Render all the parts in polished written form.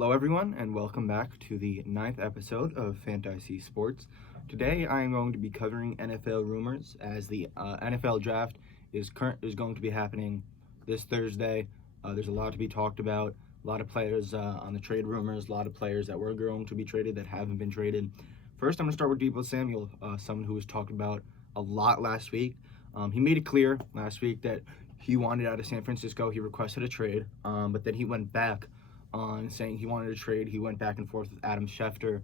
Hello, everyone, and welcome back to the ninth episode of Fantasy Sports. Today, I am going to be covering NFL rumors as the NFL draft is going to be happening this Thursday. There's a lot to be talked about. A lot of players on the trade rumors. A lot of players that were going to be traded that haven't been traded. First, I'm going to start with Deebo Samuel, someone who was talked about a lot last week. He made it clear last week that he wanted out of San Francisco. He requested a trade, but then he went back on saying he wanted a trade. He went back and forth with Adam Schefter.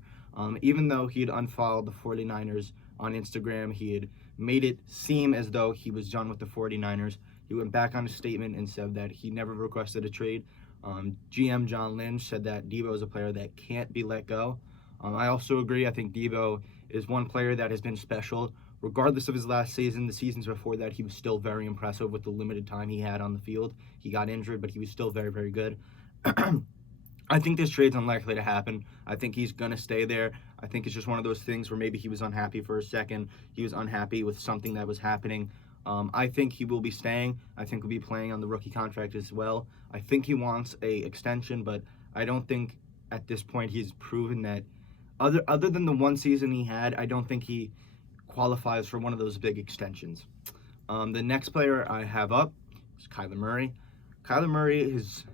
Even though he had unfollowed the 49ers on Instagram, he had made it seem as though he was done with the 49ers. He went back on a statement and said that he never requested a trade. GM John Lynch said that Deebo is a player that can't be let go. I also agree. I think Deebo is one player that has been special. Regardless of his last season, the seasons before that, he was still very impressive with the limited time he had on the field. He got injured, but he was still very, very good. I think this trade's unlikely to happen. I think he's going to stay there. I think it's just one of those things where maybe he was unhappy for a second. He was unhappy with something that was happening. I think he will be staying. I think he'll be playing on the rookie contract as well. I think he wants a extension, but I don't think at this point he's proven that other than the one season he had, I don't think he qualifies for one of those big extensions. The next player I have up is Kyler Murray. Kyler Murray has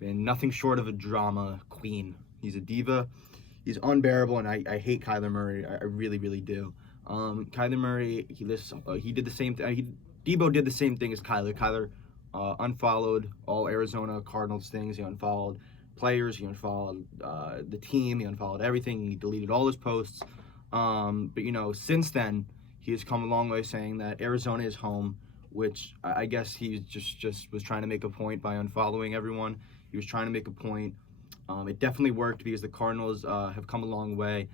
been nothing short of a drama queen. He's a diva. He's unbearable, and I hate Kyler Murray. I really, really do. Kyler Murray, he did the same thing. Deebo did the same thing as Kyler. Kyler unfollowed all Arizona Cardinals things. He unfollowed players. He unfollowed the team. He unfollowed everything. He deleted all his posts. But since then, he has come a long way, saying that Arizona is home, which I guess he just was trying to make a point by unfollowing everyone. He was trying to make a point. It definitely worked because the Cardinals have come a long way.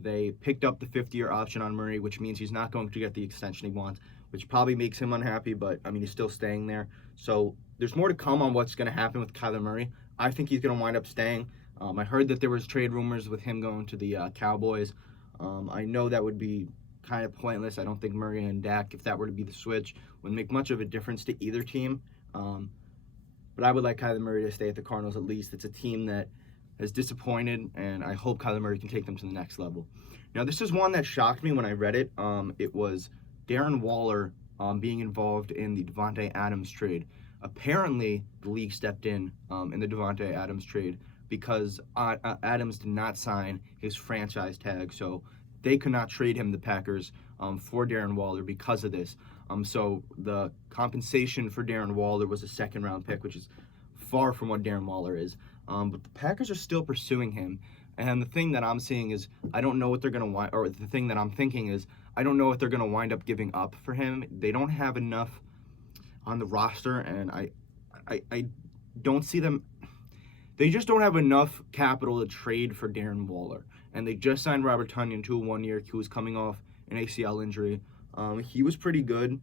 They picked up the 5th-year option on Murray, which means he's not going to get the extension he wants, which probably makes him unhappy, but, he's still staying there. So there's more to come on what's going to happen with Kyler Murray. I think he's going to wind up staying. I heard that there was trade rumors with him going to the Cowboys. I know that would be kind of pointless. I don't think Murray and Dak, if that were to be the switch, would make much of a difference to either team. But I would like Kyler Murray to stay at the Cardinals at least. It's a team that has disappointed, and I hope Kyler Murray can take them to the next level. Now, this is one that shocked me when I read it. It was Darren Waller being involved in the Davante Adams trade. Apparently, the league stepped in the Davante Adams trade because Adams did not sign his franchise tag, so they could not trade him, the Packers, for Darren Waller because of this. So the compensation for Darren Waller was a second-round pick, which is far from what Darren Waller is. But the Packers are still pursuing him. And the thing that I'm seeing is I don't know what they're going to the thing that I'm thinking is I don't know what they're going to wind up giving up for him. They don't have enough on the roster, and I don't see them. They just don't have enough capital to trade for Darren Waller. And they just signed Robert Tonyan to a 1-year. He was coming off an ACL injury. He was pretty good.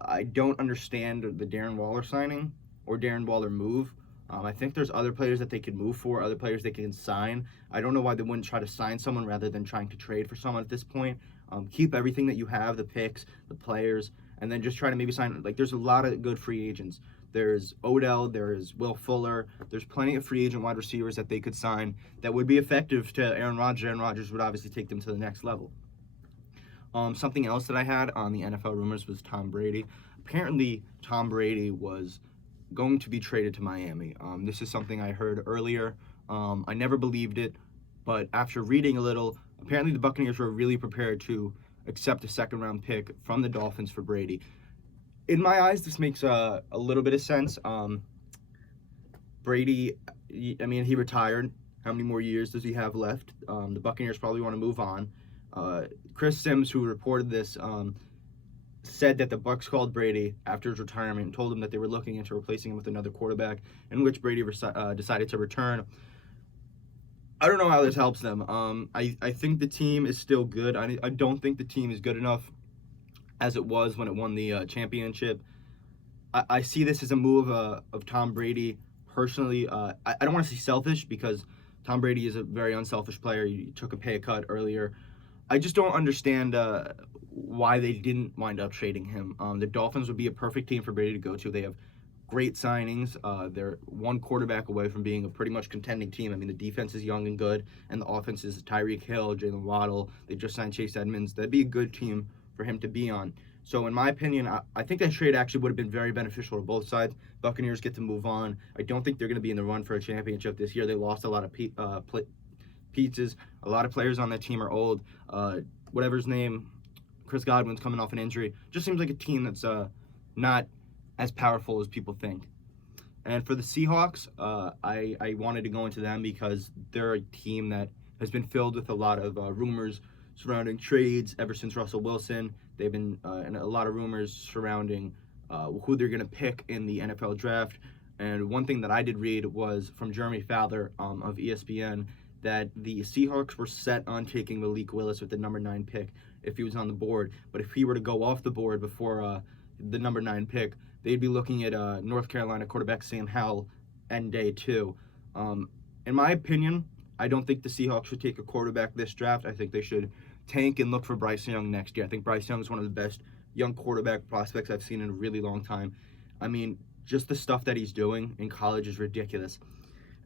I don't understand the Darren Waller signing or Darren Waller move. I think there's other players that they could move for, other players they can sign. I don't know why they wouldn't try to sign someone rather than trying to trade for someone at this point. Keep everything that you have, the picks, the players, and then just try to maybe sign. There's a lot of good free agents. There's Odell, there's Will Fuller. There's plenty of free agent wide receivers that they could sign that would be effective to Aaron Rodgers. Aaron Rodgers would obviously take them to the next level. Something else that I had on the NFL rumors was Tom Brady. Apparently, Tom Brady was going to be traded to Miami. This is something I heard earlier. I never believed it, but after reading a little, apparently the Buccaneers were really prepared to accept a second-round pick from the Dolphins for Brady. In my eyes, this makes a little bit of sense. Brady, he retired. How many more years does he have left? The Buccaneers probably want to move on. Chris Sims, who reported this, said that the Bucs called Brady after his retirement and told him that they were looking into replacing him with another quarterback, in which Brady decided to return. I don't know how this helps them. I think the team is still good. I don't think the team is good enough as it was when it won the championship. I see this as a move of Tom Brady. Personally, I don't want to say selfish because Tom Brady is a very unselfish player. He took a pay cut earlier. I just don't understand why they didn't wind up trading him. The Dolphins would be a perfect team for Brady to go to. They have great signings. They're one quarterback away from being a pretty much contending team. I mean, the defense is young and good, and the offense is Tyreek Hill, Jalen Waddle. They just signed Chase Edmonds. That'd be a good team for him to be on. So, in my opinion, I think that trade actually would have been very beneficial to both sides. Buccaneers get to move on. I don't think they're going to be in the run for a championship this year. They lost a lot of pieces. A lot of players on that team are old. Whatever his name, Chris Godwin's coming off an injury. Just seems like a team that's not as powerful as people think. And for the Seahawks, I wanted to go into them because they're a team that has been filled with a lot of rumors surrounding trades ever since Russell Wilson. They've been and a lot of rumors surrounding who they're going to pick in the NFL draft. And one thing that I did read was from Jeremy Fowler of ESPN that the Seahawks were set on taking Malik Willis with the number 9 pick if he was on the board. But if he were to go off the board before the number 9 pick, they'd be looking at North Carolina quarterback Sam Howell and day 2. In my opinion, I don't think the Seahawks should take a quarterback this draft. I think they should tank and look for Bryce Young next year. I think Bryce Young is one of the best young quarterback prospects I've seen in a really long time. I mean, just the stuff that he's doing in college is ridiculous.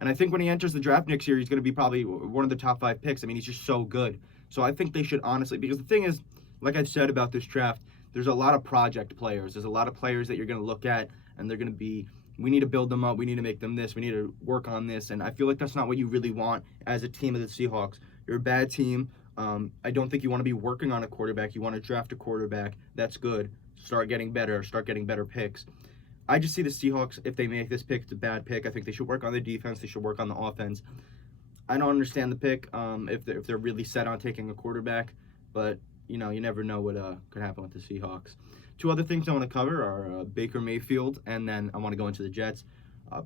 And I think when he enters the draft next year, he's going to be probably one of the top 5 picks. I mean, he's just so good. So I think they should honestly, because the thing is, like I've said about this draft, there's a lot of project players. There's a lot of players that you're going to look at, and they're going to be, we need to build them up. We need to make them this. We need to work on this. And I feel like that's not what you really want as a team of the Seahawks. You're a bad team. I don't think you want to be working on a quarterback. You want to draft a quarterback. That's good. Start getting better picks. I just see the Seahawks, if they make this pick, it's a bad pick. I think they should work on the defense. They should work on the offense. I don't understand the pick if they're really set on taking a quarterback, but you never know what could happen with the Seahawks. 2 other things I want to cover are Baker Mayfield, and then I want to go into the Jets.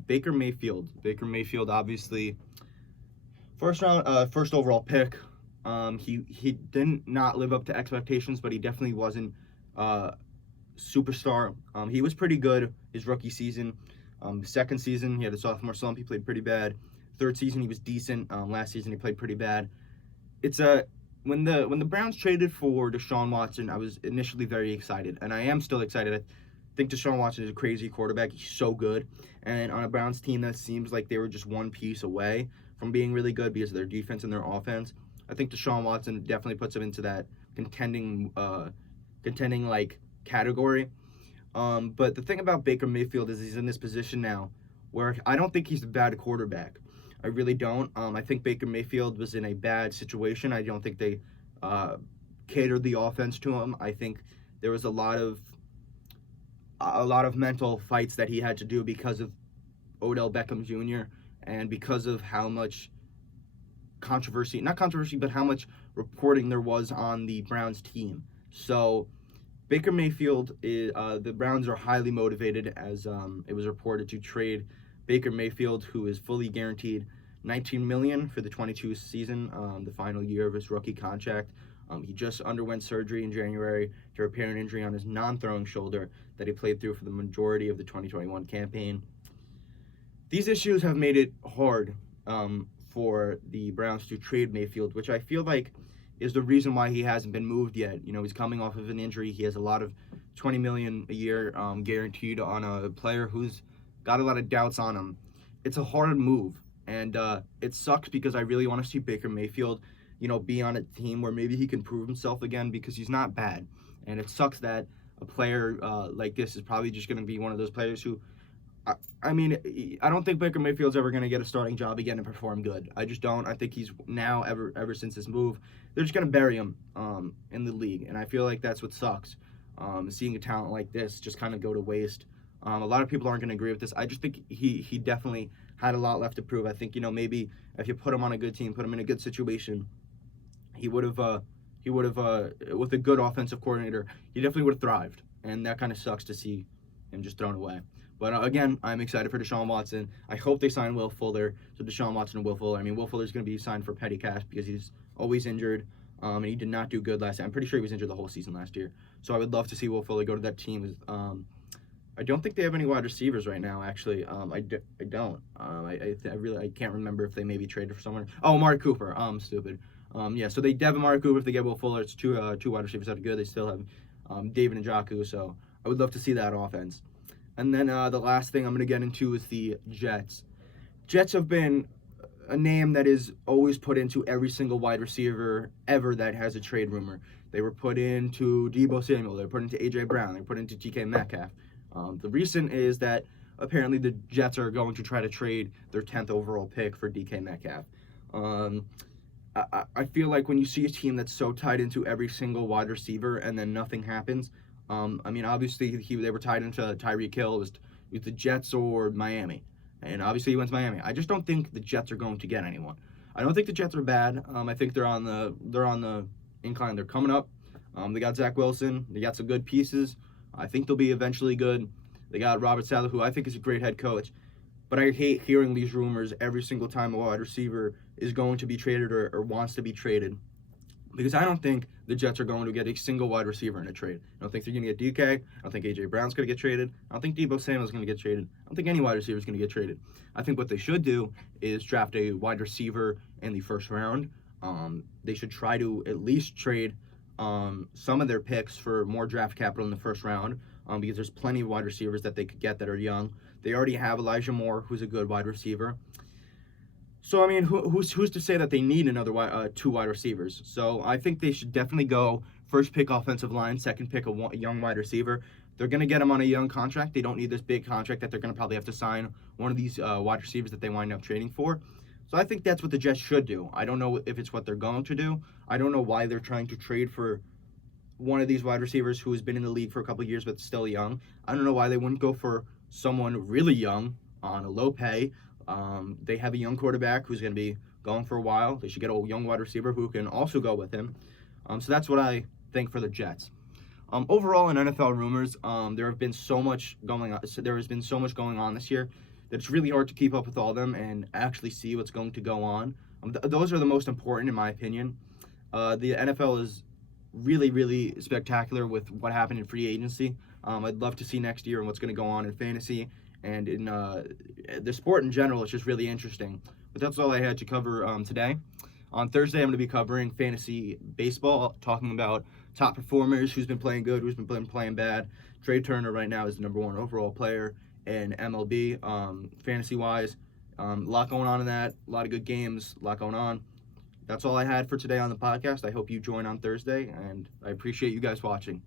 Baker Mayfield, obviously, first overall pick. He didn't not live up to expectations, but he definitely wasn't superstar. He was pretty good his rookie season. The second season, he had a sophomore slump. He played pretty bad. Third season, he was decent. Last season, he played pretty bad. It's when the Browns traded for Deshaun Watson, I was initially very excited, and I am still excited. I think Deshaun Watson is a crazy quarterback. He's so good, and on a Browns team that seems like they were just one piece away from being really good because of their defense and their offense, I think Deshaun Watson definitely puts him into that contending like category. But the thing about Baker Mayfield is he's in this position now where I don't think he's a bad quarterback. I really don't. I think Baker Mayfield was in a bad situation. I don't think they catered the offense to him. I think there was a lot of mental fights that he had to do because of Odell Beckham Jr. and because of how much not controversy, but how much reporting there was on the Browns team. So Baker Mayfield, the Browns are highly motivated, as it was reported, to trade Baker Mayfield, who is fully guaranteed $19 million for the 22 season, the final year of his rookie contract. He just underwent surgery in January to repair an injury on his non-throwing shoulder that he played through for the majority of the 2021 campaign. These issues have made it hard for the Browns to trade Mayfield, which I feel like is the reason why he hasn't been moved yet. He's coming off of an injury. He has a lot of $20 million a year guaranteed on a player who's got a lot of doubts on him. It's a hard move, and it sucks because I really want to see Baker Mayfield, be on a team where maybe he can prove himself again, because he's not bad. And it sucks that a player like this is probably just going to be one of those players who, I don't think Baker Mayfield's ever going to get a starting job again and perform good. I just don't. I think he's now, ever since this move, they're just going to bury him in the league. And I feel like that's what sucks, seeing a talent like this just kind of go to waste. A lot of people aren't going to agree with this. I just think he definitely had a lot left to prove. I think, maybe if you put him on a good team, put him in a good situation, he would have, with a good offensive coordinator, he definitely would have thrived. And that kind of sucks to see him just thrown away. But again, I'm excited for Deshaun Watson. I hope they sign Will Fuller. So Deshaun Watson and Will Fuller. Will Fuller's going to be signed for petty cash because he's always injured. And he did not do good last year. I'm pretty sure he was injured the whole season last year. So I would love to see Will Fuller go to that team. I don't think they have any wide receivers right now, actually. I don't. I can't remember if they maybe traded for someone. Oh, Amari Cooper. I'm stupid. So they have Amari Cooper. If they get Will Fuller, it's two wide receivers that are good. They still have David Njoku. So I would love to see that offense. And then the last thing I'm going to get into is the Jets. Jets have been a name that is always put into every single wide receiver ever that has a trade rumor. They were put into Deebo Samuel. They were put into A.J. Brown. They were put into DK Metcalf. The recent is that apparently the Jets are going to try to trade their 10th overall pick for DK Metcalf. I feel like when you see a team that's so tied into every single wide receiver and then nothing happens, obviously they were tied into Tyreek Hill. It was the Jets or Miami. And obviously he went to Miami. I just don't think the Jets are going to get anyone. I don't think the Jets are bad. I think they're on the incline. They're coming up. They got Zach Wilson. They got some good pieces. I think they'll be eventually good. They got Robert Saleh, who I think is a great head coach. But I hate hearing these rumors every single time a wide receiver is going to be traded or wants to be traded. Because I don't think the Jets are going to get a single wide receiver in a trade. I don't think they're going to get DK. I don't think A.J. Brown's going to get traded. I don't think Deebo Samuel's going to get traded. I don't think any wide receiver is going to get traded. I think what they should do is draft a wide receiver in the first round. They should try to at least trade some of their picks for more draft capital in the first round because there's plenty of wide receivers that they could get that are young. They already have Elijah Moore, who's a good wide receiver. So, who's to say that they need another two wide receivers? So, I think they should definitely go first pick offensive line, second pick a young wide receiver. They're going to get him on a young contract. They don't need this big contract that they're going to probably have to sign one of these wide receivers that they wind up trading for. So, I think that's what the Jets should do. I don't know if it's what they're going to do. I don't know why they're trying to trade for one of these wide receivers who has been in the league for a couple of years but still young. I don't know why they wouldn't go for someone really young on a low pay. They have a young quarterback who's going to be going for a while. They should get a young wide receiver who can also go with him. So that's what I think for the Jets. Overall, in NFL rumors, there has been so much going on this year that it's really hard to keep up with all of them and actually see what's going to go on. Those are the most important, in my opinion. The NFL is really, really spectacular with what happened in free agency. I'd love to see next year and what's going to go on in fantasy and in the sport in general. It's just really interesting. But that's all I had to cover today. On Thursday, I'm going to be covering fantasy baseball, talking about top performers, who's been playing good, who's been playing bad. Trey Turner right now is the number one overall player in MLB, fantasy-wise. A lot going on in that, a lot of good games, a lot going on. That's all I had for today on the podcast. I hope you join on Thursday, and I appreciate you guys watching.